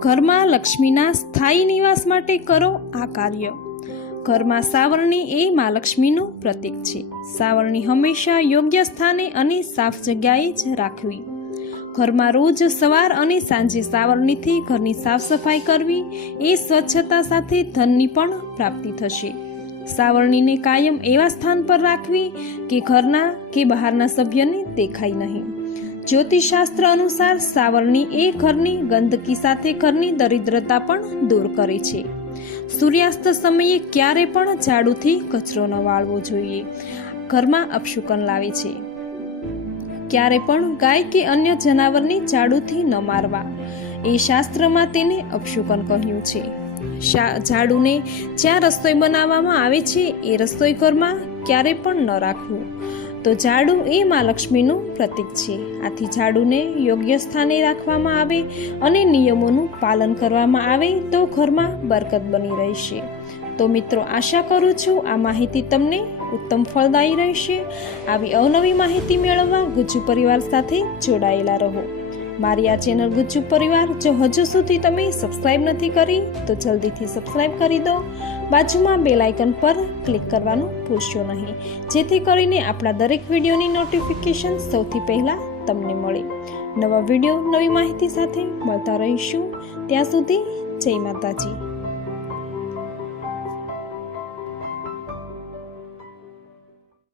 ઘરમાં લક્ષ્મીના સ્થાયી નિવાસ માટે કરો આ કાર્ય. ઘરમાં સાવરણી એ મા લક્ષ્મીનું પ્રતીક છે. સાવરણી હંમેશા યોગ્ય સ્થાને અને સાફ જગ્યાએ જ રાખવી. ઘરમાં રોજ સવાર અને સાંજે સાવરણીથી ઘરની સાફ સફાઈ કરવી એ સ્વચ્છતા સાથે ધનની પણ પ્રાપ્તિ થશે. સાવરણીને કાયમ એવા સ્થાન પર રાખવી કે ઘરના કે બહારના સભ્યને દેખાય નહીં. જ્યોતિષશાસ્ત્ર અનુસાર સાવરણી એ ઘરની ગંદકી સાથે ઘરની દરિદ્રતા પણ દૂર કરે છે. સૂર્યાસ્ત સમયે ક્યારે પણ ઝાડુથી કચરો ન વાળવો જોઈએ. ઘરમાં અપશુકન લાવે છે. ક્યારે પણ ગાય કે અન્ય જનાવરને ઝાડુથી ન મારવા. એ શાસ્ત્રમાં તેને અપશુકન કહ્યું છે. ઝાડુને જ્યાં રસોઈ બનાવવામાં આવે છે, એ રસોઈ ઘરમાં ક્યારે પણ ન રાખવું. તો ઝાડુ એ મા લક્ષ્મીનું પ્રતીક છે. આથી ઝાડુને યોગ્ય સ્થાને રાખવામાં આવે અને નિયમોનું પાલન કરવામાં આવે તો ઘરમાં બરકત બની રહેશે. તો મિત્રો, આશા કરું છું આ માહિતી તમને ઉત્તમ ફળદાયી રહેશે. આવી અવનવી માહિતી મેળવવા ગુજ્જુ પરિવાર સાથે જોડાયેલા રહો. મારી આ ચેનલ ગુજ્જુ પરિવાર જો હજુ સુધી તમે સબસ્ક્રાઈબ નથી કરી, તો જલ્દીથી સબસ્ક્રાઈબ કરી દો. બાજુમાં બેલ આઇકન પર ક્લિક કરવાનું ભૂલશો નહીં. જેથી કરીને આપણા દરેક વિડીયોની નોટિફિકેશન સૌથી પહેલાં તમને મળે. નવા વીડિયો, નવી માહિતી સાથે મળતા રહીશું. ત્યાં સુધી જય માતાજી.